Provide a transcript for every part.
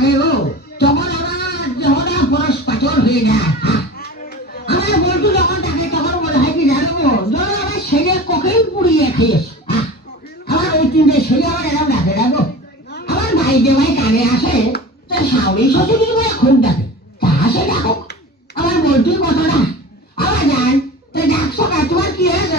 গো তখন আমার দেহটা পরশ পাচল হয়ে যায় হ্যাঁ। আমার বলটু যখন থাকে, তখন মনে হয় কি জানো গো, ধরো আমার ছেলে কোকেই পুড়িয়ে খেয়েছে হ্যাঁ। আমার ওই তিনটে ছেলে আমার এরকম ডাকে ডাকো আমার ভাইতে ভাই কানে আসে, তার সাউরি শ্বশুরি করে খুব ডাকে তা আসে ডাকো আমার বলটুর কথাটা আবার যান তা ডাকছো না, তোমার কি হয়েছে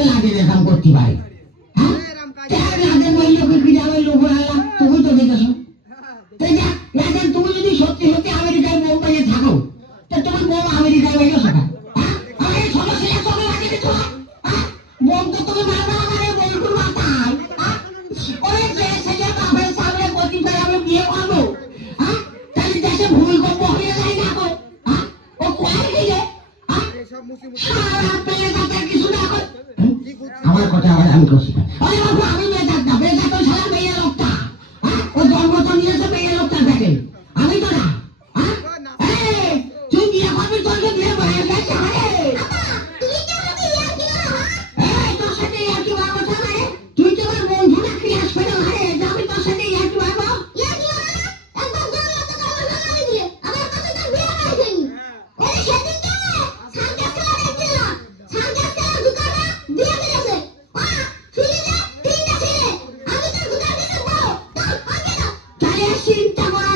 লাগে এরকম করতে পারি? আমার কথা আবার আমি করছি। ওই বাবু আমি বেজার না বেজার তো সারা মেয়ে লোকটা। হ্যাঁ? ও জন্ম তো নিয়েছে মেয়ে লোকটা দেখে আমি তো না হ্যাঁ? তুই বিয়ে করবি তোর বিয়ে বাইরে গেছে চিন্তা করা